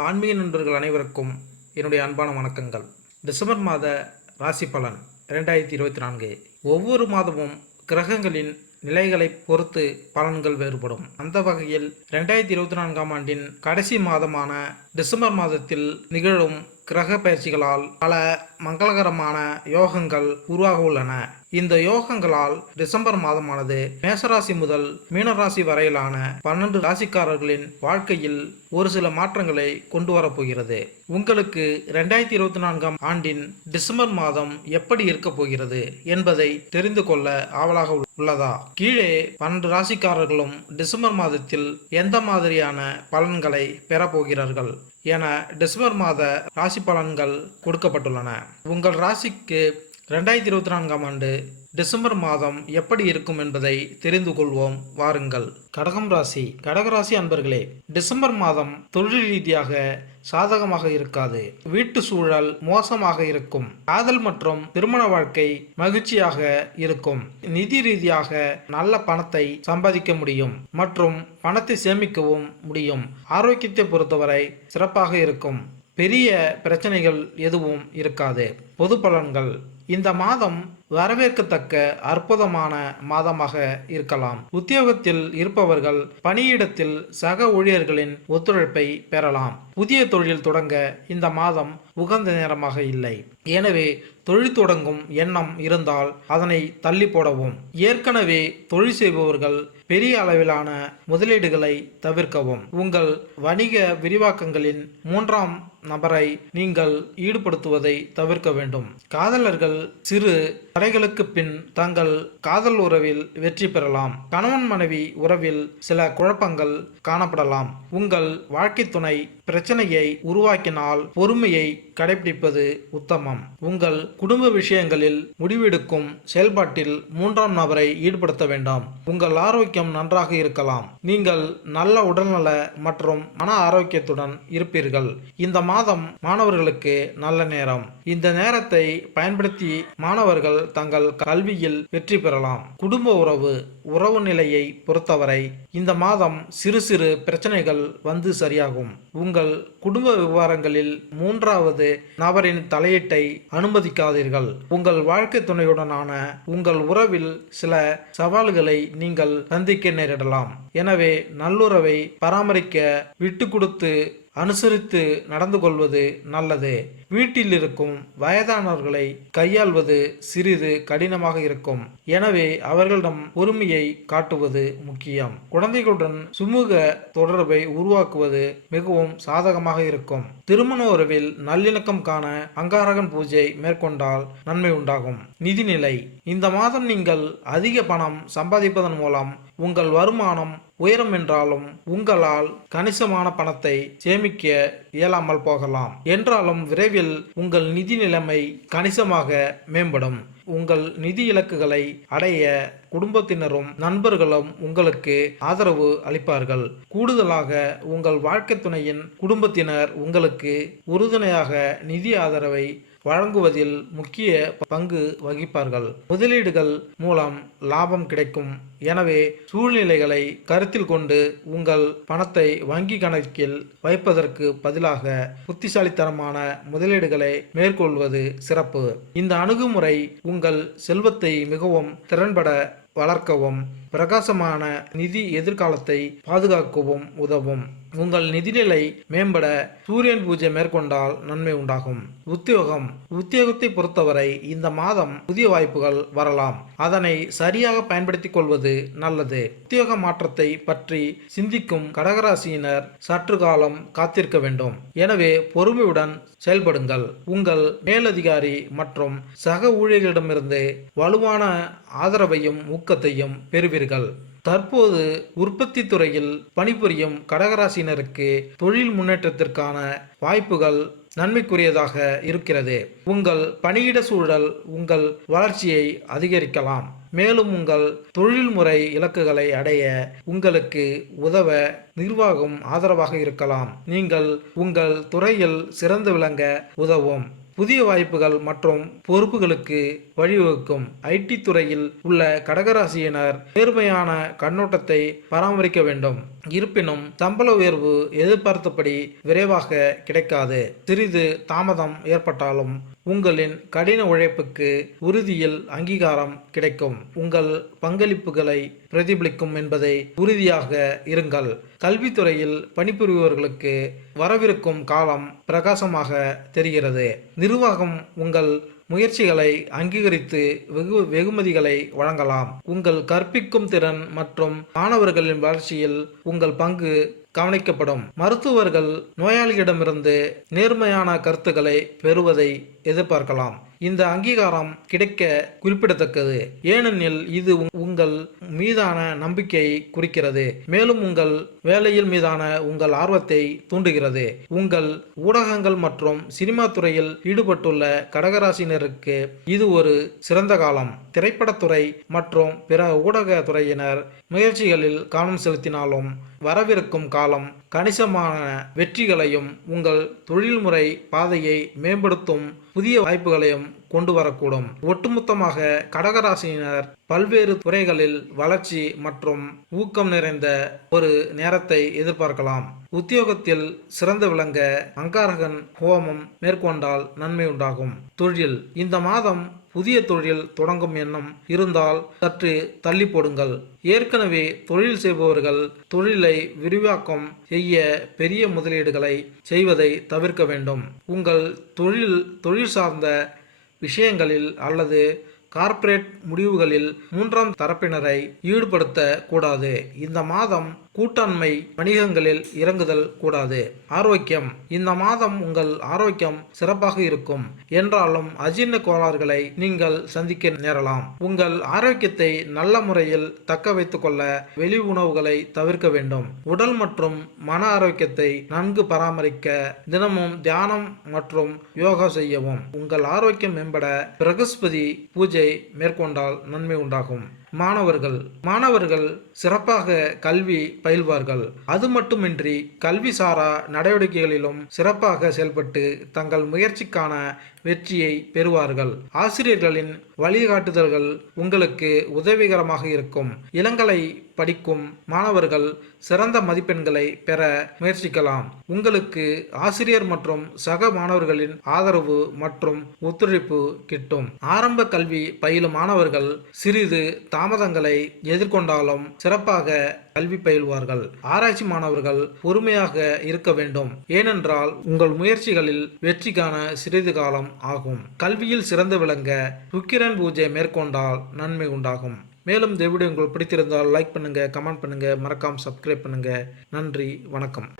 ஆன்மீக நண்பர்கள் அனைவருக்கும் என்னுடைய அன்பான வணக்கங்கள். டிசம்பர் மாத ராசி பலன் 2024. ஒவ்வொரு மாதமும் கிரகங்களின் நிலைகளை பொறுத்து பலன்கள் வேறுபடும். அந்த வகையில் 2024ஆம் ஆண்டின் கடைசி மாதமான டிசம்பர் மாதத்தில் நிகழும் கிரக பயிற்சிகளால் பல மங்களகரமான யோகங்கள் உருவாக உள்ளன. இந்த யோகங்களால் டிசம்பர் மாதமானது மேசராசி முதல் மீனராசி வரையிலான 12 ராசிக்காரர்களின் வாழ்க்கையில் ஒரு சில மாற்றங்களை கொண்டு வரப்போகிறது. உங்களுக்கு 2024ஆம் ஆண்டின் டிசம்பர் மாதம் எப்படி இருக்க போகிறது என்பதை தெரிந்து கொள்ள ஆவலாக உள்ளதா? கீழே 12 ராசிக்காரர்களும் டிசம்பர் மாதத்தில் எந்த மாதிரியான பலன்களை பெறப்போகிறார்கள் என டிசம்பர் மாத ராசி பலன்கள் கொடுக்கப்பட்டுள்ளன. உங்கள் ராசிக்கு 2024ஆம் ஆண்டு டிசம்பர் மாதம் எப்படி இருக்கும் என்பதை தெரிந்து கொள்வோம் வாருங்கள். கடகராசி அன்பர்களே, டிசம்பர் மாதம் தொழில் ரீதியாக சாதகமாக இருக்காது. வீட்டு சூழல் மோசமாக இருக்கும். காதல் மற்றும் திருமண வாழ்க்கை மகிழ்ச்சியாக இருக்கும். நிதி ரீதியாக நல்ல பணத்தை சம்பாதிக்க முடியும் மற்றும் பணத்தை சேமிக்கவும் முடியும். ஆரோக்கியத்தை பொறுத்தவரை சிறப்பாக இருக்கும். பெரிய பிரச்சனைகள் எதுவும் இருக்காது. பொது பலன்கள்: இந்த மாதம் வரவேற்கத்தக்க அற்புதமான மாதமாக இருக்கலாம். உத்தியோகத்தில் இருப்பவர்கள் பணியிடத்தில் சக ஊழியர்களின் ஒத்துழைப்பை பெறலாம். புதிய தொழில் தொடங்க இந்த மாதம் உகந்த நேரமாக இல்லை. எனவே தொழில் தொடங்கும் எண்ணம் இருந்தால் அதனை தள்ளி போடவும். ஏற்கனவே தொழில் செய்பவர்கள் பெரிய அளவிலான முதலீடுகளை தவிர்க்கவும். உங்கள் வணிக விரிவாக்கங்களின் 3ஆம் நபரை நீங்கள் ஈடுபடுத்துவதை தவிர்க்க வேண்டும். காதலர்கள் சிறு தடைகளுக்கு பின் தங்கள் காதல் உறவில் வெற்றி பெறலாம். கணவன் மனைவி உறவில் சில குழப்பங்கள் காணப்படலாம். உங்கள் வாழ்க்கை துணை பிரச்சனையை உருவாக்கினால் பொறுமையை கடைபிடிப்பது உத்தமம். உங்கள் குடும்ப விஷயங்களில் முடிவெடுக்கும் செயல்பாட்டில் 3ஆம் நபரை ஈடுபடுத்த வேண்டாம். உங்கள் ஆரோக்கியம் நன்றாக இருக்கலாம். நீங்கள் நல்ல உடல்நல மற்றும் மன ஆரோக்கியத்துடன் இருப்பீர்கள். இந்த மாதம் மாணவர்களுக்கு நல்ல நேரம். இந்த நேரத்தை பயன்படுத்தி மாணவர்கள் தங்கள் கல்வியில் வெற்றி பெறலாம். குடும்ப உறவு நிலையை பொறுத்தவரை இந்த மாதம் சிறு சிறு பிரச்சனைகள் வந்து சரியாகும். உங்கள் குடும்ப விவகாரங்களில் 3வது நபரின் தலையீட்டை அனுமதிக்காதீர்கள். உங்கள் வாழ்க்கை துணையுடனான உங்கள் உறவில் சில சவால்களை நீங்கள் சந்திக்க நேரிடலாம். எனவே நல்லுறவை பராமரிக்க விட்டு கொடுத்து அனுசரித்து நடந்து கொள்வது நல்லது. வீட்டில் இருக்கும் வயதானவர்களை கையாள்வது சிறிது கடினமாக இருக்கும். எனவே அவர்களிடம் பொறுமையை காட்டுவது முக்கியம். குழந்தைகளுடன் சுமூக தொடர்பை உருவாக்குவது மிகவும் சாதகமாக இருக்கும். திருமண உறவில் நல்லிணக்கம் காண அங்காரகன் பூஜை மேற்கொண்டால் நன்மை உண்டாகும். நிதிநிலை: இந்த மாதம் நீங்கள் அதிக பணம் சம்பாதிப்பதன் மூலம் உங்கள் வருமானம் உயரும் என்றாலும் உங்களால் கணிசமான பணத்தை சேமிக்க இயலாமல் போகலாம். என்றாலும் விரைவில் உங்கள் நிதி நிலைமை கணிசமாக மேம்படும். உங்கள் நிதி இலக்குகளை அடைய குடும்பத்தினரும் நண்பர்களும் உங்களுக்கு ஆதரவு அளிப்பார்கள். கூடுதலாக உங்கள் வாழ்க்கை துணையின் குடும்பத்தினர் உங்களுக்கு உறுதுணையாக நிதி ஆதரவை வழங்குவதில் முக்கிய பங்கு வகிப்பார்கள். முதலீடுகள் மூலம் லாபம் கிடைக்கும். எனவே சூழ்நிலைகளை கருத்தில் கொண்டு உங்கள் பணத்தை வங்கி கணக்கில் வைப்பதற்கு பதிலாக புத்திசாலித்தனமான முதலீடுகளை மேற்கொள்வது சிறப்பு. இந்த அணுகுமுறை உங்கள் செல்வத்தை மிகவும் திறன்பட வளர்க்கவும் பிரகாசமான நிதி எதிர்காலத்தை பாதுகாக்கவும் உதவும். உங்கள் நிதிநிலை மேம்பட சூரியன் பூஜை மேற்கொண்டால் நன்மை உண்டாகும். உத்தியோகத்தை பொறுத்தவரை இந்த மாதம் புதிய வாய்ப்புகள் வரலாம். அதனை சரியாக பயன்படுத்திக் கொள்வது நல்லது. உத்தியோக மாற்றத்தை பற்றி சிந்திக்கும் கடகராசியினர் சற்று காலம் காத்திருக்க வேண்டும். எனவே பொறுமையுடன் செயல்படுங்கள். உங்கள் மேலதிகாரி மற்றும் சக ஊழியர்களிடமிருந்து வலுவான ஆதரவையும் ஊக்கத்தையும் பெறுவீர்கள். தற்போது உற்பத்தி துறையில் பணிபுரியும் கடகராசினருக்கு தொழில் முன்னேற்றத்திற்கான வாய்ப்புகள் நன்மைக்குரியதாக இருக்கிறது. உங்கள் பணியிட சூழல் உங்கள் வளர்ச்சியை அதிகரிக்கலாம். மேலும் உங்கள் தொழில்முறை இலக்குகளை அடைய உங்களுக்கு உதவ நிர்வாகம் ஆதரவாக இருக்கலாம். நீங்கள் உங்கள் துறையில் சிறந்து விளங்க உதவும். புதிய வாய்ப்புகள் மற்றும் பொறுப்புகளுக்கு வழிவகுக்கும். ஐடி துறையில் உள்ள கடகராசியினர் நேர்மையான கண்ணோட்டத்தை பராமரிக்க வேண்டும். இருப்பினும் சம்பள உயர்வு எதிர்பார்த்தபடி விரைவாக கிடைக்காது. சிறிது தாமதம் ஏற்பட்டாலும் உங்களின் கடின உழைப்புக்கு உறுதியில் அங்கீகாரம் கிடைக்கும். உங்கள் பங்களிப்புகளை பிரதிபலிக்கும் என்பதை உறுதியாக இருங்கள். கல்வித்துறையில் பணிபுரிபவர்களுக்கு வரவிருக்கும் காலம் பிரகாசமாக தெரிகிறது. நிர்வாகம் உங்கள் முயற்சிகளை அங்கீகரித்து வெகுமதிகளை வழங்கலாம். உங்கள் கற்பிக்கும் திறன் மற்றும் மாணவர்களின் வளர்ச்சியில் உங்கள் பங்கு கவனிக்கப்படும். மருத்துவர்கள் நோயாளியிடமிருந்து நேர்மையான கருத்துக்களை பெறுவதை எதிர்பார்க்கலாம். இந்த அங்கீகாரம் கிடைக்க குறிப்பிடத்தக்கது, ஏனெனில் இது உங்கள் மீதான நம்பிக்கையை குறிக்கிறது, மேலும் உங்கள் வேலையில் மீதான உங்கள் ஆர்வத்தை தூண்டுகிறது. உங்கள் ஊடகங்கள் மற்றும் சினிமா துறையில் ஈடுபட்டுள்ள கடகராசினருக்கு இது ஒரு சிறந்த காலம். திரைப்படத்துறை மற்றும் பிற ஊடக துறையினர் முயற்சிகளில் கவனம் செலுத்தினாலும் வரவிருக்கும் காலம் கணிசமான வெற்றிகளையும் உங்கள் தொழில்முறை பாதையை மேம்படுத்தும் புதிய வாய்ப்புகளையும் கொண்டு வரக்கூடும். ஒட்டுமொத்தமாக கடகராசியினர் பல்வேறு துறைகளில் வளர்ச்சி மற்றும் ஊக்கம் நிறைந்த ஒரு நேரத்தை எதிர்பார்க்கலாம். உத்தியோகத்தில் சிறந்து விளங்க அங்காரகன் ஹோமம் மேற்கொண்டால் நன்மை உண்டாகும். தொழில் இந்த மாதம் புதிய தொழில் தொடங்கும் எண்ணம் இருந்தால் சற்று தள்ளி போடுங்கள். ஏற்கனவே தொழில் செய்பவர்கள் தொழிலை விரிவாக்கம் செய்ய பெரிய முதலீடுகளை செய்வதை தவிர்க்க வேண்டும். உங்கள் தொழில் சார்ந்த விஷயங்களில் அல்லது கார்ப்பரேட் முடிவுகளில் மூன்றாம் தரப்பினரை ஈடுபடுத்த கூடாது. இந்த மாதம் கூட்டாண்மை வணிகங்களில் இறங்குதல் கூடாது. ஆரோக்கியம் இந்த மாதம் உங்கள் ஆரோக்கியம் சிறப்பாக இருக்கும் என்றாலும் அஜீரண கோளாறுகளை நீங்கள் சந்திக்க நேரலாம். உங்கள் ஆரோக்கியத்தை நல்ல முறையில் தக்க வைத்துக் கொள்ள வெளி உணவுகளை தவிர்க்க வேண்டும். உடல் மற்றும் மன ஆரோக்கியத்தை நன்கு பராமரிக்க தினமும் தியானம் மற்றும் யோகா செய்யவும். உங்கள் ஆரோக்கியம் மேம்பட பிரகஸ்பதி பூஜை மேற்கொண்டால் நன்மை உண்டாகும். மாணவர்கள் சிறப்பாக கல்வி பயில்வார்கள். அது மட்டுமின்றி கல்வி சாரா நடவடிக்கைகளிலும் சிறப்பாக செயல்பட்டு தங்கள் முயற்சிக்கான வெற்றியை பெறுவார்கள். ஆசிரியர்களின் வழிகாட்டுதல்கள் உங்களுக்கு உதவிகரமாக இருக்கும். இளங்கலை படிக்கும் மாணவர்கள் சிறந்த மதிப்பெண்களை பெற முயற்சிக்கலாம். உங்களுக்கு ஆசிரியர் மற்றும் சக மாணவர்களின் ஆதரவு மற்றும் ஒத்துழைப்பு கிட்டும். ஆரம்ப கல்வி பயிலும் மாணவர்கள் சிறிது தாமதங்களை எதிர்கொண்டாலும் சிறப்பாக கல்வி பயில்வார்கள். ஆராய்ச்சி மாணவர்கள் பொறுமையாக இருக்க வேண்டும், ஏனென்றால் உங்கள் முயற்சிகளில் வெற்றிக்கான சிறிது காலம் ஆகும். கல்வியில் சிறந்து விளங்க சுக்கிரன் பூஜை மேற்கொண்டால் நன்மை உண்டாகும். மேலும் இந்த வீடியோ உங்களுக்கு பிடித்திருந்தால் லைக் பண்ணுங்க, கமெண்ட் பண்ணுங்க, மறக்காம சப்ஸ்கிரைப் பண்ணுங்க. நன்றி, வணக்கம்.